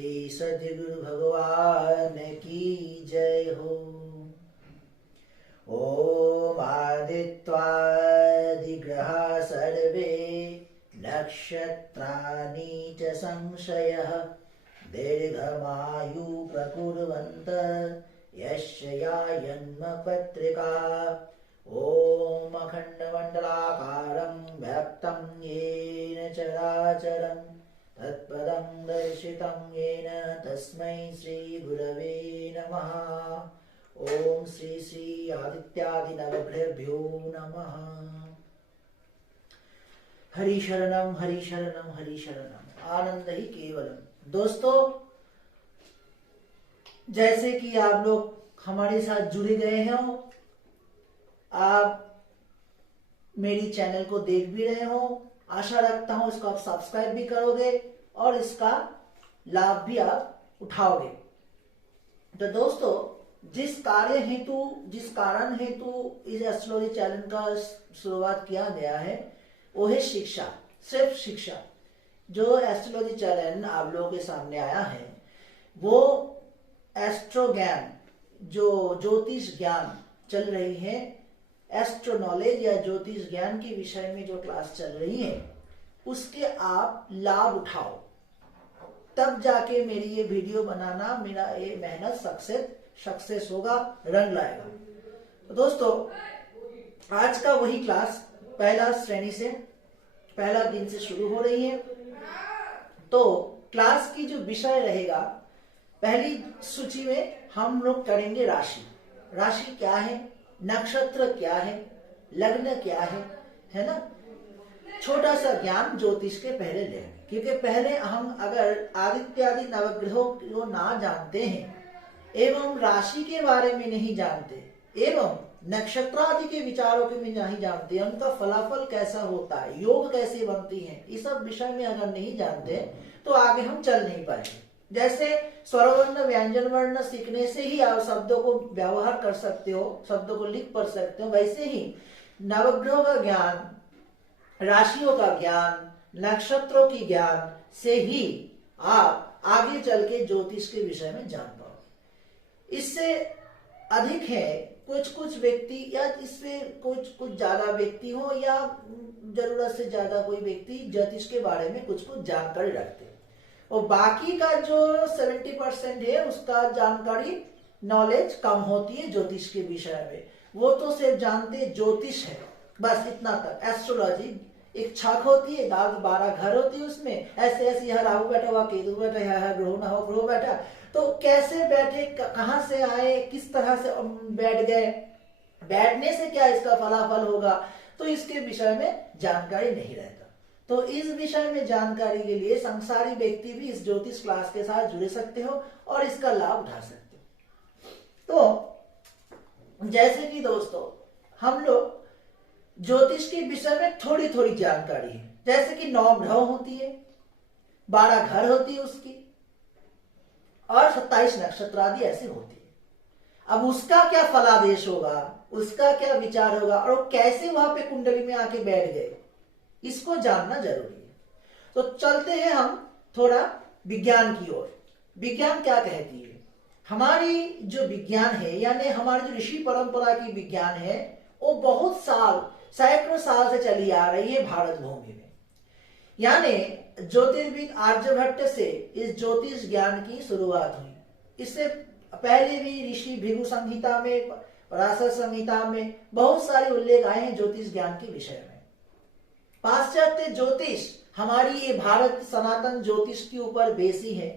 श्री सद्गुरु भगवान की जय हो। ओम आदित्वादिग्रहा सर्वे नक्षत्राणि च संशयः दीर्घमायु प्रकुर्वन्त यस्यायन्म पत्रिका। ओम अखण्डमण्डलाकारं व्याप्तं येन चराचरं तत्पदं दर्शितं येन तस्मै श्रीगुरवे नमः। ओम श्री श्री आदित्यादि नवग्रहेभ्यो नमः। हरि शरणम हरि शरणम हरि शरणम आनंद ही केवलम। दोस्तों, जैसे कि आप लोग हमारे साथ जुड़े गए हो, आप मेरी चैनल को देख भी रहे हो, आशा रखता हूं इसको आप सब्सक्राइब भी करोगे और इसका लाभ भी आप उठाओगे। तो दोस्तों, जिस कारण हेतु इस एस्ट्रोलॉजी चैनल का शुरुआत किया गया है वो है शिक्षा, सिर्फ शिक्षा। जो एस्ट्रोलॉजी चैनल आप लोगों के सामने आया है वो एस्ट्रो ज्ञान, जो ज्योतिष ज्ञान चल रही है, एस्ट्रो नॉलेज या ज्योतिष ज्ञान के विषय में जो क्लास चल रही है उसके आप लाभ उठाओ, तब जाके मेरी ये वीडियो बनाना, मेरा ये मेहनत सक्सेस होगा, रंग लाएगा। तो दोस्तों, आज का वही क्लास पहला श्रेणी से पहला दिन से शुरू हो रही है। तो क्लास की जो विषय रहेगा, पहली सूची में हम लोग करेंगे राशि। राशि क्या है, नक्षत्र क्या है, लग्न क्या है ना। छोटा सा ज्ञान ज्योतिष के पहले लें, क्योंकि पहले हम अगर आदित्यादि नवग्रहों को ना जानते हैं एवं राशि के बारे में नहीं जानते एवं नक्षत्रादि के विचारों के में नहीं जानते, उनका फलाफल कैसा होता है, योग कैसे बनती है, इस सब विषय में अगर नहीं जानते तो आगे हम चल नहीं पाएंगे। जैसे स्वरवर्ण व्यंजन वर्ण सीखने से ही आप शब्दों को व्यवहार कर सकते हो, शब्दों को लिख पढ़ सकते हो, वैसे ही नवग्रहों का ज्ञान, राशियों का ज्ञान, नक्षत्रों की ज्ञान से ही आप आगे चल के ज्योतिष के विषय में जान पाओगे। इससे अधिक है कुछ व्यक्ति, या इसमें कुछ ज्यादा व्यक्ति हो या जरूरत से ज्यादा कोई व्यक्ति ज्योतिष के बारे में कुछ जानकारी रखते हैं, और बाकी का जो 70% है उसका जानकारी नॉलेज कम होती है ज्योतिष के विषय में। वो तो सिर्फ जानते ज्योतिष है, बस इतना तक। एस्ट्रोलॉजी एक छाक होती है, 12 घर होती है, उसमें ऐसे यह राहु बैठा हुआ, केतु बैठा, यह ग्रह ना हो, ग्रह बैठा, तो कैसे बैठे, कहां से आए, किस तरह से बैठ गए, बैठने से क्या इसका फलाफल होगा, तो इसके विषय में जानकारी नहीं रहता। तो इस विषय में जानकारी के लिए संसारी व्यक्ति भी इस ज्योतिष क्लास के साथ जुड़ सकते हो और इसका लाभ उठा सकते हो। तो जैसे कि दोस्तों, हम लोग ज्योतिष के विषय में थोड़ी थोड़ी जानकारी है, जैसे कि 9 ग्रह होती है, 12 घर होती है उसकी, और 27 नक्षत्र आदि ऐसे होती है। अब उसका क्या फलादेश होगा, उसका क्या विचार होगा, और वो कैसे वहां पे कुंडली में आके बैठ गए, इसको जानना जरूरी है। तो चलते हैं हम थोड़ा विज्ञान की ओर। विज्ञान क्या कहती है? हमारी जो विज्ञान है, यानी हमारी जो ऋषि परंपरा की विज्ञान है, वो बहुत साल, सैकड़ों साल से चली आ रही है भारत भूमि में। यानी ज्योतिर्विद आर्यभट्ट से इस ज्योतिष ज्ञान की शुरुआत हुई। इससे पहले भी ऋषि भृगु संहिता में, पराशर संहिता में बहुत सारे उल्लेख आए हैं ज्योतिष ज्ञान के विषय में। पाश्चात्य ज्योतिष हमारी ये भारत सनातन ज्योतिष के ऊपर बेसी है।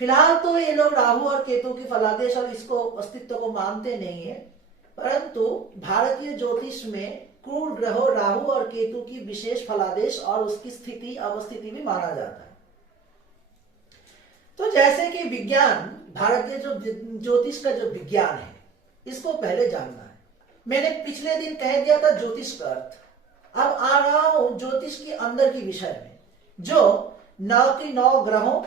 फिलहाल तो ये लोग राहु और केतु की फलादेश और इसको अस्तित्व को मानते नहीं है, परंतु भारतीय ज्योतिष में क्रूर ग्रहों राहु और केतु की विशेष फलादेश और उसकी स्थिति अवस्थिति भी माना जाता है। तो जैसे कि विज्ञान, भारतीय जो ज्योतिष का जो विज्ञान है, इसको पहले जानना है। मैंने पिछले दिन कह दिया था ज्योतिष का अर्थ, अब आ रहा हूं ज्योतिष के अंदर की विषय में, जो 9 ग्रहों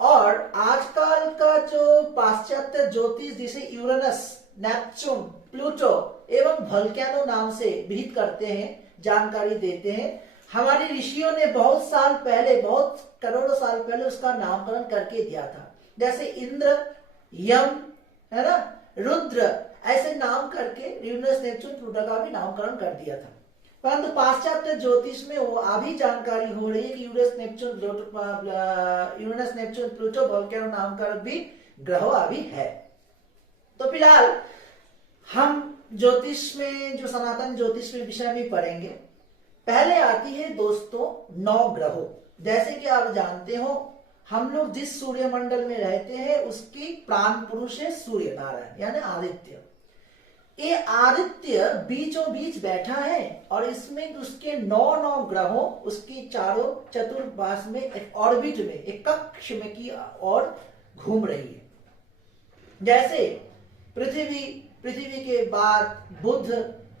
और आजकल का जो पाश्चात्य ज्योतिष जिसे यूरेनस, नेपच्यून, प्लूटो एवं वोल्केनो नाम से विहित करते हैं, जानकारी देते हैं, हमारे ऋषियों ने बहुत साल पहले, बहुत करोड़ों साल पहले उसका नामकरण करके दिया था। जैसे इंद्र, यम, है ना, रुद्र, ऐसे नाम करके यूरेनस, नेपच्यून, प्लूटो का भी नामकरण कर दिया था। परंतु पाश्चात्य ज्योतिष में वो अभी जानकारी हो रही है कि यूरेनस, नेपच्यून, प्लूटो, वोल्केनो नाम का भी ग्रह अभी है। तो फिलहाल हम ज्योतिष में, जो सनातन ज्योतिष में विषय में पढ़ेंगे। पहले आती है दोस्तों 9 ग्रहों। जैसे कि आप जानते हो, हम लोग जिस सूर्यमंडल में रहते हैं उसकी प्राण पुरुष है सूर्य नारायण यानी आदित्य। ये आदित्य बीचों बीच बैठा है और इसमें उसके 9 ग्रहों उसकी चारों चतुर्पाश में एक ऑर्बिट में, एक कक्ष में की और घूम रही है। जैसे पृथ्वी के बाद बुध,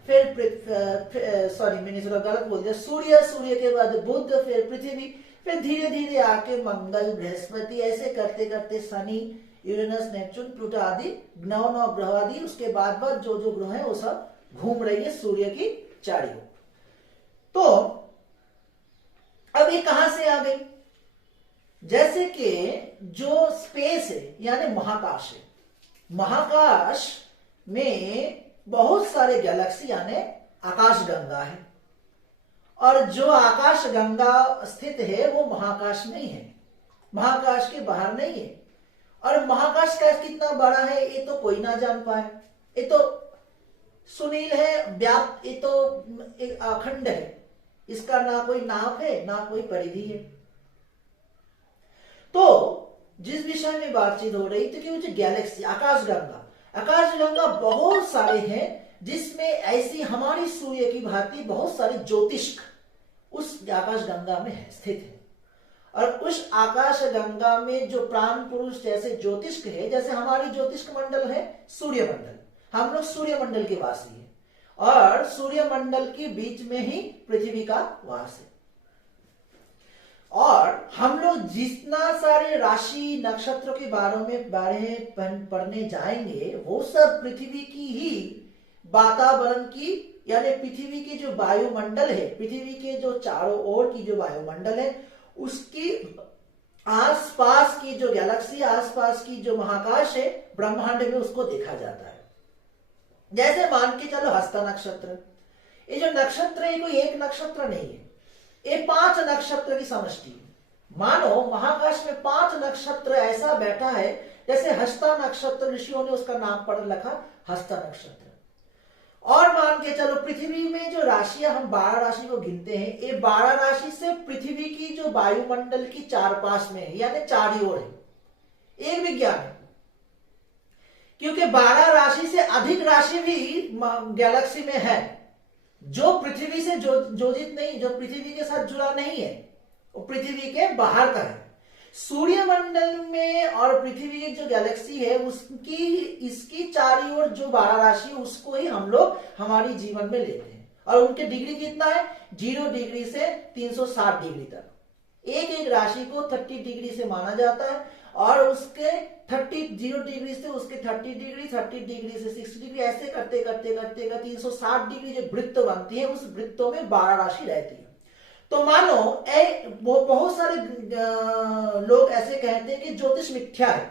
फिर मैंने थोड़ा गलत बोल दिया, सूर्य के बाद बुध, फिर पृथ्वी, फिर धीरे धीरे आके मंगल, बृहस्पति, ऐसे करते करते शनि, यूरेनस, नेपच्यून, प्लूटो आदि 9 ग्रह आदि, उसके बाद जो ग्रह है वो सब घूम रही है सूर्य की चारों। तो अब ये कहां से आ गई? जैसे कि जो स्पेस है यानी महाकाश है, महाकाश में बहुत सारे गैलेक्सी यानी आकाश गंगा है, और जो आकाश गंगा स्थित है वो महाकाश में ही है, महाकाश के बाहर नहीं है। और महाकाश का कितना बड़ा है ये तो कोई ना जान पाए, ये तो सुनील है, व्याप्त, ये तो एक अखंड है, इसका ना कोई नाप है ना कोई परिधि है। तो जिस विषय में बातचीत हो रही थी कि वो जो गैलेक्सी आकाशगंगा बहुत सारे हैं, जिसमें ऐसी हमारी सूर्य की भांति बहुत सारे ज्योतिष्क उस आकाशगंगा में है, स्थित है। और उस आकाशगंगा में जो प्राण पुरुष जैसे ज्योतिष्क है, जैसे हमारी ज्योतिष्क मंडल है सूर्यमंडल, हम लोग सूर्यमंडल के वासी हैं, और सूर्यमंडल के बीच में ही पृथ्वी का वास है। और हम लोग जितना सारे राशि नक्षत्रों के बारे में पढ़ने जाएंगे, वो सब पृथ्वी की ही वातावरण की, यानी पृथ्वी की जो वायुमंडल है, पृथ्वी के जो चारों ओर की जो वायुमंडल है, उसकी आसपास की जो गैलेक्सी, आसपास की जो महाकाश है ब्रह्मांड में, उसको देखा जाता है। जैसे मान के चलो हस्ता नक्षत्र, ये जो नक्षत्र है कोई एक नक्षत्र नहीं है, ये 5 नक्षत्र की समष्टि है। मानो महाकाश में 5 नक्षत्र ऐसा बैठा है, जैसे हस्ता नक्षत्र, ऋषियों ने उसका नाम पढ़ रखा हस्ता नक्षत्र। और मान के चलो पृथ्वी में जो राशियां, हम 12 राशि को गिनते हैं, ये 12 राशि से पृथ्वी की जो वायुमंडल की चार पास में है, यानी चारों ओर है, एक विज्ञान है। क्योंकि 12 राशि से अधिक राशि भी गैलेक्सी में है, जो पृथ्वी से जोजित नहीं, जो पृथ्वी के साथ जुड़ा नहीं है, वो पृथ्वी के बाहर का है। सूर्यमंडल में और पृथ्वी की जो गैलेक्सी है उसकी, इसकी चारों ओर जो 12 राशि, उसको ही हम लोग हमारी जीवन में लेते हैं। और उनके डिग्री कितना है? 0 डिग्री से 360 डिग्री तक। एक एक राशि को 30 डिग्री से माना जाता है, और उसके 0 डिग्री से उसके 30 डिग्री, 30 डिग्री से 60 डिग्री, ऐसे करते करते करते 360 डिग्री जो वृत्त बनती है, उस वृत्तों में 12 राशि रहती है। तो मानो वो बहुत सारे लोग ऐसे कहते हैं कि ज्योतिष मिथ्या है।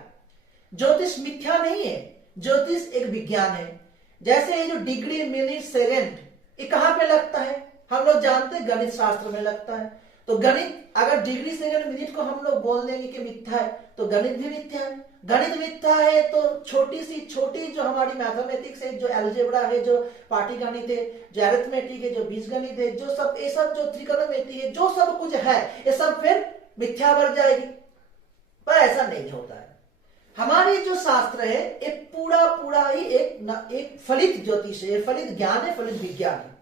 ज्योतिष मिथ्या नहीं है, ज्योतिष एक विज्ञान है। जैसे ये जो डिग्री, मिनट, सेकंड, ये कहां पे लगता है? हम लोग जानते हैं गणित शास्त्र में लगता है। तो गणित, अगर डिग्री, सेकंड, मिनट को हम लोग बोल देंगे कि मिथ्या है, तो गणित भी मिथ्या है। गणित मिथ्या है तो छोटी जो हमारी मैथमेटिक्स है, जो अलजेब्रा है, जो पाटीगणित है, जो अरिथमेटिक है, जो बीजगणित है, जो सब, ये सब जो त्रिकोणमिति है, जो सब कुछ है, ये सब फिर मिथ्या बन जाएगी। पर ऐसा नहीं होता है। हमारे जो शास्त्र है ये पूरा ही एक फलित ज्योतिष है, फलित ज्ञान है, फलित विज्ञान है।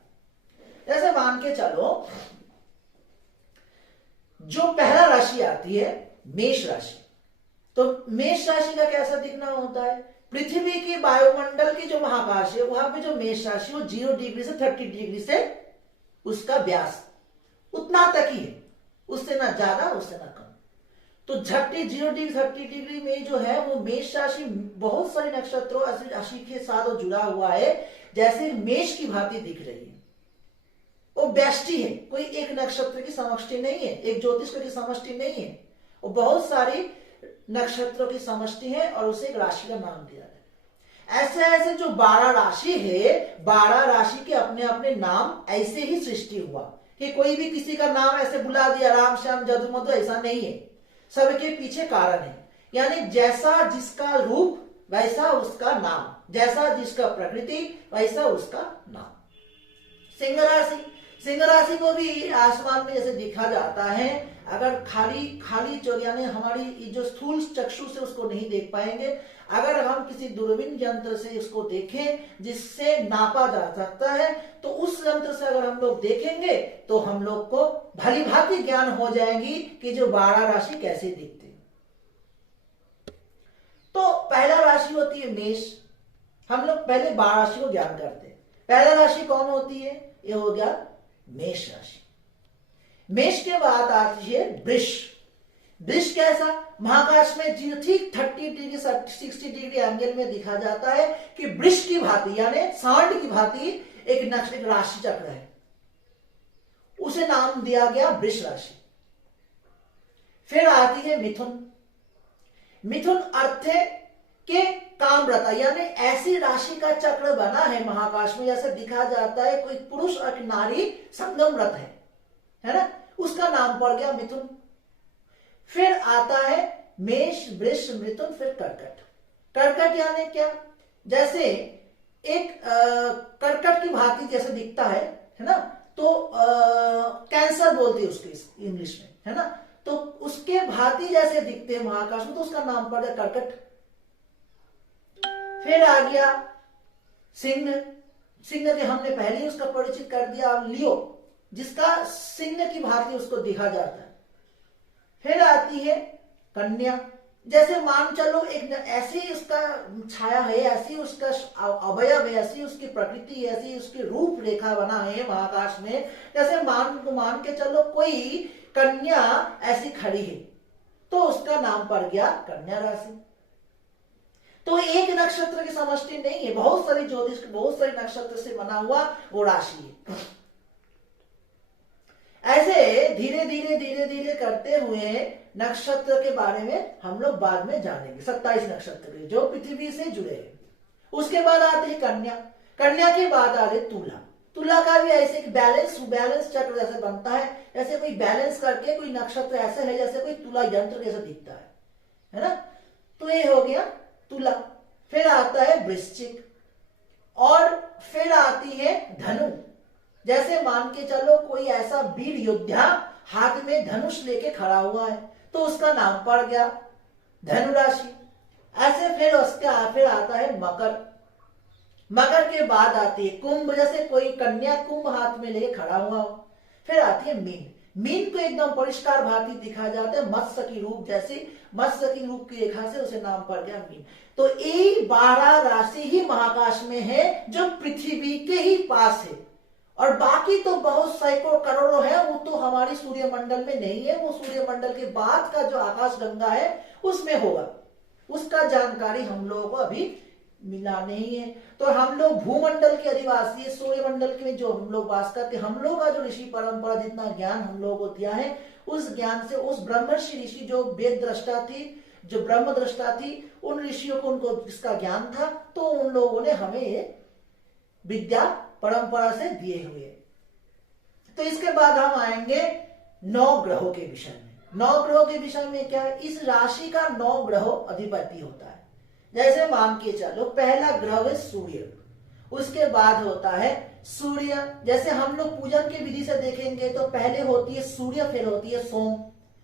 जैसे मान के चलो, जो पहला राशि आती है मेष राशि, तो मेष राशि का कैसा दिखना होता है? पृथ्वी की वायुमंडल की जो महाकाश है, वहां पे जो मेष राशि, वो 0 डिग्री से 30 डिग्री से उसका व्यास उतना तक ही है, उससे ना ज्यादा, उससे ना कम। तो 0 डिग्री 30 डिग्री में जो है वो मेष राशि बहुत सारे नक्षत्रों राशि के साथ जुड़ा हुआ है, जैसे मेष की भांति दिख रही है। वो व्यष्टि है, कोई एक नक्षत्र की समष्टि नहीं है, एक ज्योतिष की समष्टि नहीं है, वो बहुत सारी नक्षत्रों की समष्टि है और उसे एक राशि का नाम दिया है। ऐसे ऐसे जो 12 राशि है, 12 राशि के अपने अपने नाम ऐसे ही सृष्टि हुआ कि कोई भी किसी का नाम ऐसे बुला दिया राम श्याम जदू मधु, ऐसा नहीं है। सबके पीछे कारण है, यानी जैसा जिसका रूप वैसा उसका नाम, जैसा जिसका प्रकृति वैसा उसका नाम। सिंह राशि, सिंह राशि को भी आसमान में जैसे दिखा जाता है, अगर खाली यानी हमारी जो स्थूल चक्षु से उसको नहीं देख पाएंगे, अगर हम किसी दूरबीन यंत्र से उसको देखें जिससे नापा जा सकता है, तो उस यंत्र से अगर हम लोग देखेंगे तो हम लोग को भली भांति ज्ञान हो जाएगी कि जो 12 राशि कैसे दिखते हैं। तो पहला राशि होती है मेष। हम लोग पहले 12 राशि को ज्ञान करते हैं। पहला राशि कौन होती है? ये हो गया मेष राशि। मेष के बाद आती है वृष। वृष कैसा? महाकाश में ठीक 30 डिग्री 60 डिग्री एंगल में दिखा जाता है कि वृष की भांति यानी सांड की भांति एक राशि चक्र है, उसे नाम दिया गया वृष राशि। फिर आती है मिथुन। मिथुन अर्थ है कि कामव्रता, यानी ऐसी राशि का चक्र बना है महाकाश में जैसे दिखा जाता है कोई पुरुष और नारी संगम व्रत है ना, उसका नाम पड़ गया मिथुन। फिर आता है मेष, वृष, मिथुन, फिर कर्कट। कर्कट यानी क्या? जैसे एक कर्कट की भांति जैसे दिखता है ना, तो कैंसर बोलते हैं उसके इंग्लिश में, है ना, तो उसके भांति जैसे दिखते हैं महाकाश में, तो उसका नाम पड़ गया कर्कट। फिर आ गया सिंह। सिंह के हमने पहले ही उसका परिचित कर दिया। लियो, जिसका सिंह की भांति उसको दिखा जाता है। फिर आती है कन्या। जैसे मान चलो एक ऐसी उसका छाया है, ऐसी उसका अवयव है, ऐसी उसकी प्रकृति, ऐसी उसकी रूप रेखा बना है महाकाश में, जैसे मान के चलो कोई कन्या ऐसी खड़ी है, तो उसका नाम पड़ गया कन्या राशि। तो एक नक्षत्र की समष्टि नहीं है, बहुत सारी ज्योतिष, बहुत सारे नक्षत्र से बना हुआ वो राशि है। ऐसे धीरे धीरे धीरे धीरे करते हुए नक्षत्र के बारे में हम लोग बाद में जानेंगे। 27 नक्षत्र के जो पृथ्वी से जुड़े हैं। उसके बाद आते हैं कन्या। कन्या के बाद आ रहे तुला। तुला का भी ऐसे बैलेंस चक्र जैसे बनता है, जैसे कोई बैलेंस करके कोई नक्षत्र ऐसे है जैसे कोई तुला यंत्र जैसा दिखता है ना। तो ये हो गया तुला। फिर आता है वृश्चिक और फिर आती है धनु। जैसे मान के चलो कोई ऐसा वीर योद्धा हाथ में धनुष लेके खड़ा हुआ है, तो उसका नाम पड़ गया धनु राशि। ऐसे फिर आता है मकर। मकर के बाद आती है कुंभ। जैसे कोई कन्या कुंभ हाथ में लेके खड़ा हुआ हो। फिर आती है मीन। मीन को एकदम परिष्कार भांति दिखा जाता है, मत्स्य की रूप जैसे, मत्स्य की रूप की रेखा से उसे नाम पड़ गया मीन। तो ये 12 राशि ही महाकाश में है जो पृथ्वी के ही पास है, और बाकी तो बहुत सैकड़ों करोड़ों है, वो तो हमारी सूर्यमंडल में नहीं है, वो सूर्यमंडल के बाद का जो आकाश गंगा है उसमें होगा। उसका जानकारी हम लोगों को अभी मिला नहीं है। तो हम लोग भूमंडल के अधिवासी है, सूर्यमंडल में जो हम लोग वास करते, हम लोग का जो ऋषि परंपरा जितना ज्ञान हम लोगों को दिया है, उस ज्ञान से उस ब्रह्मर्षि ऋषि जो वेद दृष्टा थी, जो ब्रह्म दृष्टा थी, उन ऋषियों को उनको इसका ज्ञान था, तो उन लोगों ने हमें ये विद्या परंपरा से दिए हुए। तो इसके बाद हम आएंगे 9 ग्रहों के विषय में। 9 ग्रहों के विषय में क्या है? इस राशि का 9 ग्रहों अधिपति होता है। जैसे मान के चलो पहला ग्रह है सूर्य, उसके बाद होता है सूर्य। जैसे हम लोग पूजन की विधि से देखेंगे तो पहले होती है सूर्य, फिर होती है सोम,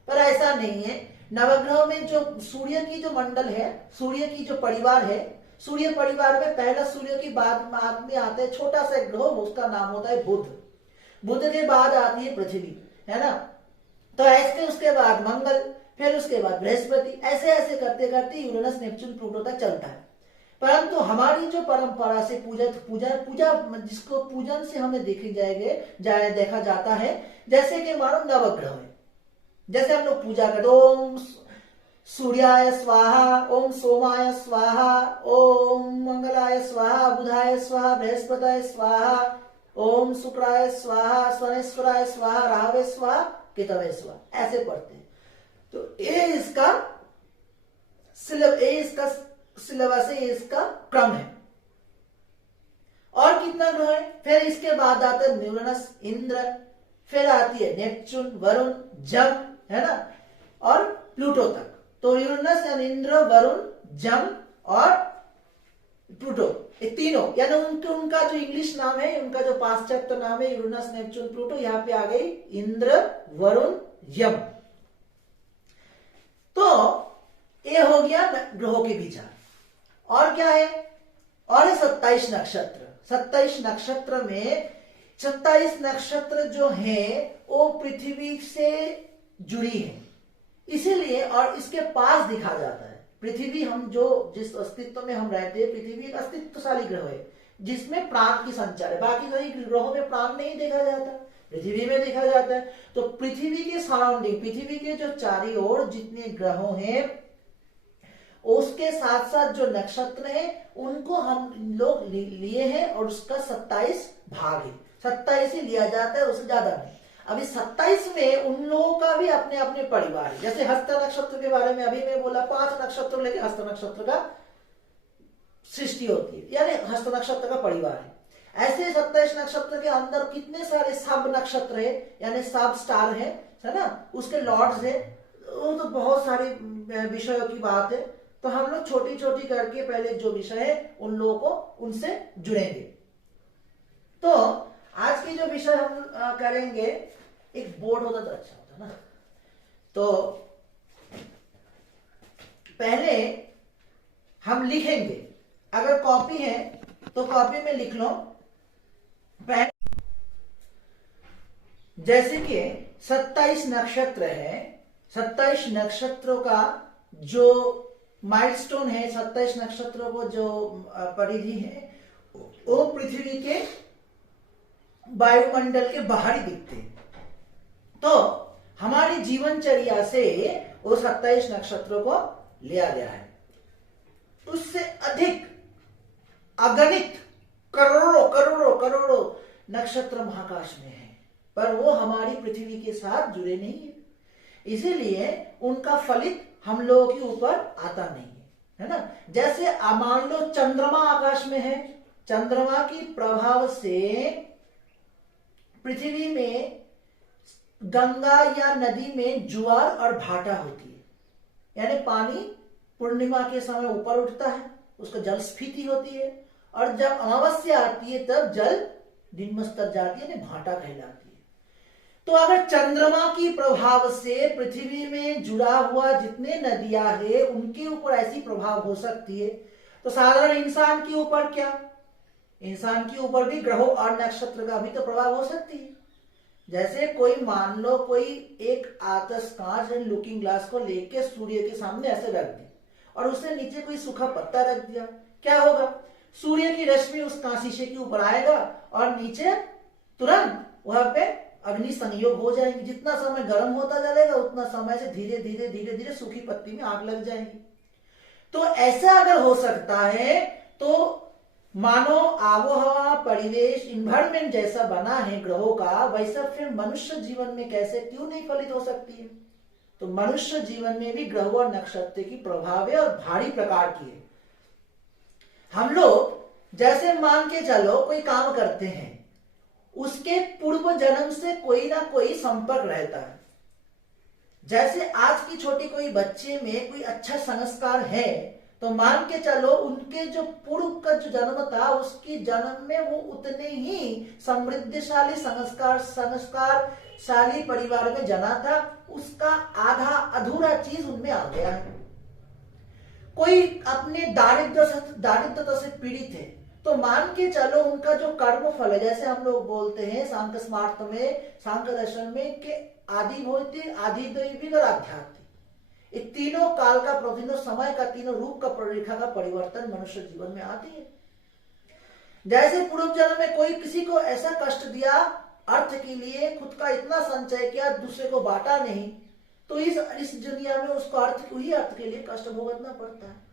पर ऐसा नहीं है। नवग्रह में जो सूर्य की जो मंडल है, सूर्य की जो परिवार है, सूर्य परिवार में पहला सूर्य की बाद में आता है छोटा सा ग्रह, उसका नाम होता है बुध। बुध के बाद आती है पृथ्वी, है ना। तो ऐसे उसके बाद मंगल, फिर उसके बाद बृहस्पति, ऐसे ऐसे करते करते यूरेनस, नेपच्यून, प्लूटो तक चलता है। परंतु हमारी जो परंपरा से पूजा जिसको पूजन से हमें देखा जाता है, जैसे कि मानो नवग्रह है, जैसे हम लोग पूजा करते ओम सूर्याय स्वाहा, ओम सोमाय स्वाहा, ओम मंगलाय स्वाहा, बुधाय स्वाहा, बृहस्पताय स्वाहा, ओम शुक्राय स्वाहा, शनेश्वराय स्वाहा, राहवे स्वाहा, केतवे स्वाहा, ऐसे पढ़ते हैं। तो ये इसका सिलेबस है, इसका क्रम है। और कितना ग्रह है? फिर इसके बाद आता है न्यूरनस, इंद्र, फिर आती है नेपच्यून, वरुण, जम, है ना, और प्लूटो तक। तो यूरेनस यानी इंद्र, वरुण, जम और प्लूटो, ये तीनों यानी उनका जो इंग्लिश नाम है, उनका जो पाश्चात्य नाम है यूरेनस, नेपच्यून, प्लूटो, यहाँ पे आ गई इंद्र, वरुण, यम। तो ये हो गया ग्रहों के विचार। और क्या है? और 27 नक्षत्र। 27 नक्षत्र में 27 नक्षत्र जो है वो पृथ्वी से जुड़ी है, इसीलिए और इसके पास दिखा जाता है। पृथ्वी, हम जो जिस अस्तित्व में हम रहते हैं, पृथ्वी एक अस्तित्वशाली ग्रह है जिसमें प्राण की संचार है। बाकी कई ग्रहों में प्राण नहीं देखा जाता, पृथ्वी में देखा जाता है। तो पृथ्वी के सराउंडिंग, पृथ्वी के जो चारों ओर जितने ग्रहों हैं, उसके साथ साथ जो नक्षत्र है उनको हम लोग लिए हैं और उसका 27 भाग है। 27 ही लिया जाता है, उससे ज्यादा नहीं। अभी 27 में उन लोगों का भी अपने अपने परिवार है। जैसे हस्त नक्षत्र के बारे में अभी मैं बोला, 5 नक्षत्र लेके हस्त नक्षत्र का सृष्टि होती है, यानी हस्त नक्षत्र का परिवार है। ऐसे 27 नक्षत्र के अंदर कितने सारे सब नक्षत्र है, यानी सब स्टार है ना, उसके लॉर्ड्स है। वो तो बहुत सारे विषयों की बात है, तो हम लोग छोटी छोटी करके पहले जो विषय है उन लोगों को उनसे जुड़ेंगे। तो आज की जो विषय हम करेंगे, एक बोर्ड होता तो अच्छा होता ना। तो पहले हम लिखेंगे, अगर कॉपी है तो कॉपी में लिख लो। जैसे कि 27 नक्षत्र है, 27 नक्षत्रों का जो माइलस्टोन है, 27 नक्षत्रों को जो परिधि है, वो पृथ्वी के वायुमंडल के बाहर ही दिखते हैं। तो हमारी जीवनचर्या से वो 27 नक्षत्रों को लिया गया है। उससे अधिक अगणित करोड़ों करोड़ों करोड़ों नक्षत्र महाकाश में है, पर वो हमारी पृथ्वी के साथ जुड़े नहीं है, इसीलिए उनका फलित हम लोगों के ऊपर आता नहीं है ना। जैसे मान लो चंद्रमा आकाश में है, चंद्रमा की प्रभाव से पृथ्वी में गंगा या नदी में ज्वार और भाटा होती है, यानी पानी पूर्णिमा के समय ऊपर उठता है, उसका जल स्फीति होती है, और जब अमावस्या आती है तब जल निम्न स्तर जाती है, यानी भाटा कहलाती है। तो अगर चंद्रमा की प्रभाव से पृथ्वी में जुड़ा हुआ जितने नदियां हैं उनके ऊपर ऐसी प्रभाव हो सकती है, तो साधारण इंसान के ऊपर क्या, इंसान के ऊपर भी ग्रहों और नक्षत्र का भी तो प्रभाव हो सकती है। जैसे कोई मान लो कोई एक आतश कांच लुकिंग ग्लास को लेके सूर्य के सामने ऐसे रख दी और उससे नीचे कोई सूखा पत्ता रख दिया, क्या होगा? सूर्य की रश्मि उस शीशे के ऊपर आएगा और नीचे तुरंत वहां पे अग्नि संयोग हो जाएंगे। जितना समय गर्म होता चलेगा उतना समय से धीरे धीरे धीरे धीरे सूखी पत्ती में आग लग जाएगी। तो ऐसा अगर हो सकता है तो मानो आबोहवा, परिवेश, इन्वायरमेंट जैसा बना है ग्रहों का, वैसा फिर मनुष्य जीवन में कैसे क्यों नहीं फलित हो सकती है? तो मनुष्य जीवन में भी ग्रहों और नक्षत्र की प्रभाव है और भारी प्रकार की है। हम लोग जैसे मान के चलो कोई काम करते हैं, उसके पूर्व जन्म से कोई ना कोई संपर्क रहता है। जैसे आज की छोटी कोई बच्चे में कोई अच्छा संस्कार है तो मान के चलो उनके जो पूर्व का जो जन्म था उसकी जन्म में वो उतने ही समृद्धशाली संस्कारशाली परिवार में जना था, उसका आधा अधूरा चीज उनमें आ गया है। कोई अपने दारिद्रता से पीड़ित है तो मान के चलो उनका जो कर्म फल है, जैसे हम लोग बोलते हैं सांख्य स्मार्थ में, सांख्य दर्शन में कि आदि भौतिक, आदि दैविक और आध्यात्मिक, ये तीनों काल का, तीनों समय का, तीनों रूप का, रेखा का परिवर्तन मनुष्य जीवन में आती है। जैसे पूर्व जन्म में कोई किसी को ऐसा कष्ट दिया, अर्थ के लिए खुद का इतना संचय किया, दूसरे को बांटा नहीं, तो इस दुनिया में उसको अर्थ के लिए कष्ट भुगतना पड़ता है।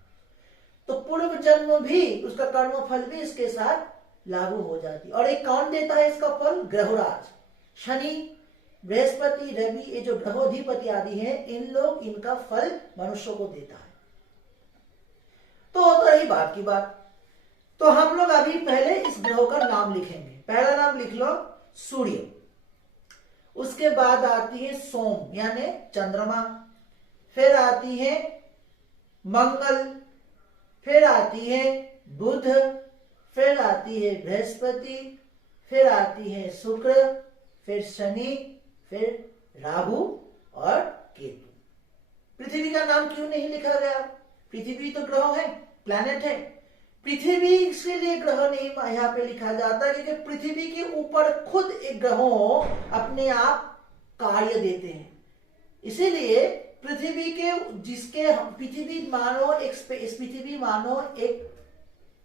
तो पूर्व जन्म भी, उसका कर्म फल भी इसके साथ लागू हो जाती है। और एक कौन देता है इसका फल? ग्रहराज, शनि, बृहस्पति, रवि, ये जो ग्रहोधिपति आदि हैं, इन लोग इनका फल मनुष्य को देता है। तो रही बात की बात। तो हम लोग अभी पहले इस ग्रहों का नाम लिखेंगे। पहला नाम लिख लो सूर्य, उसके बाद आती है सोम यानी चंद्रमा, फिर आती है मंगल, फिर आती है बुध, फिर आती है बृहस्पति, फिर आती है शुक्र, फिर शनि, फिर राहु और केतु। पृथ्वी का नाम क्यों नहीं लिखा गया? पृथ्वी तो ग्रह है, प्लैनेट है। पृथ्वी इसलिए ग्रह नहीं यहाँ पे लिखा जाता क्योंकि पृथ्वी के ऊपर खुद एक ग्रहों अपने आप कार्य देते हैं। इसीलिए पृथ्वी के जिसके पृथ्वी मानो एक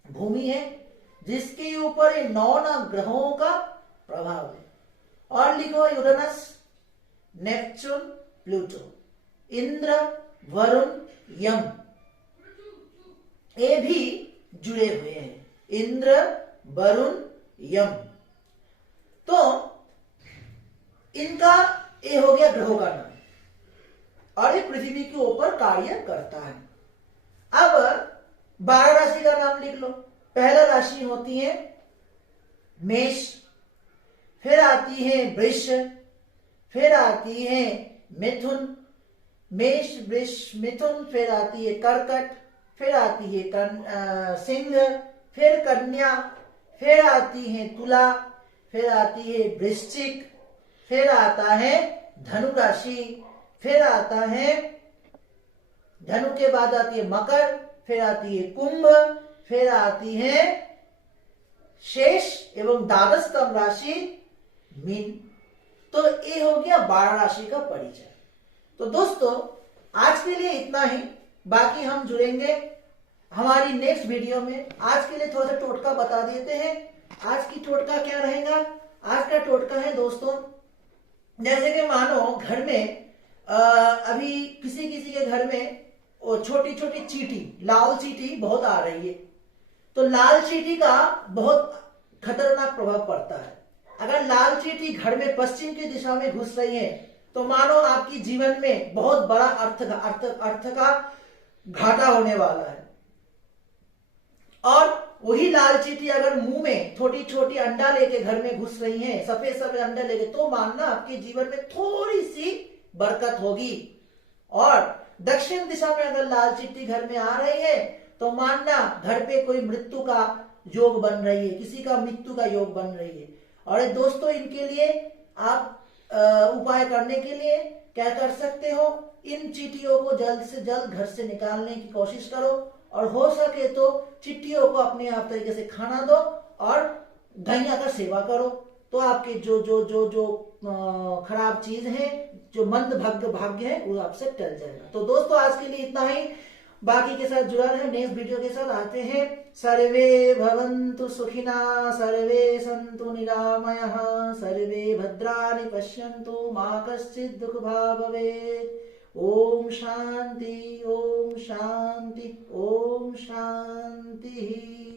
भूमि है जिसके ऊपर 9 ग्रहों का प्रभाव है। और लिखो Uranus, Neptune, Pluto, Indra, Varuna, Yama, ये भी जुड़े हुए हैं। इंद्र, वरुण, यम। तो इनका ये हो गया ग्रहों का नाम और ये पृथ्वी के ऊपर कार्य करता है। अब 12 राशि का नाम लिख लो। पहला राशि होती है मेष, फिर आती है वृष, फिर आती है मिथुन, मेष, वृष, मिथुन, फिर आती है कर्कट, फिर आती है सिंह, फिर कन्या, फिर आती है तुला, फिर आती है वृश्चिक, फिर आता है धनु राशि, फिर आता है धनु के बाद आती है मकर, फिर आती है कुंभ, फिर आती है शेष एवं द्वादशतम राशि मीन। तो ये हो गया 12 राशि का परिचय। तो दोस्तों आज के लिए इतना ही, बाकी हम जुड़ेंगे हमारी नेक्स्ट वीडियो में। आज के लिए थोड़ा सा टोटका बता देते हैं। आज की टोटका क्या रहेगा? आज का टोटका है दोस्तों, जैसे कि मानो घर में अभी किसी के घर में छोटी छोटी चींटी, लाल चींटी बहुत आ रही है, तो लाल चींटी का बहुत खतरनाक प्रभाव पड़ता है। अगर लाल चींटी घर में पश्चिम की दिशा में घुस रही है तो मानो आपकी जीवन में बहुत बड़ा अर्थ का घाटा होने वाला है। और वही लाल चींटी अगर मुंह में छोटी छोटी अंडा लेके घर में घुस रही है, सफेद सफेद अंडा लेके, तो मानना आपके जीवन में थोड़ी सी बरकत होगी। और दक्षिण दिशा में अगर लाल चींटी घर में आ रही है तो मानना घर पे कोई मृत्यु का योग बन रही है, किसी का मृत्यु का योग बन रही है। और दोस्तों इनके लिए आप उपाय करने के लिए क्या कर सकते हो? इन चींटियों को जल्द से जल्द घर से निकालने की कोशिश करो और हो सके तो चींटियों को अपने आप तरीके से खाना दो और गैया का सेवा करो, तो आपके जो जो जो जो खराब चीज है, जो मंद भाग्य है, वो आपसे टल जाएगा। तो दोस्तों आज के लिए इतना ही, बाकी के साथ जुड़ा रहे। नेक्स्ट वीडियो के साथ आते हैं। सर्वे भवन्तु सुखिना, सर्वे सन्तु निरामयः, सर्वे भद्राणि पश्यन्तु, मा कश्चित् दुःखभाग् भवेत्। ओम शांति, ओम शांति, ओम शांति।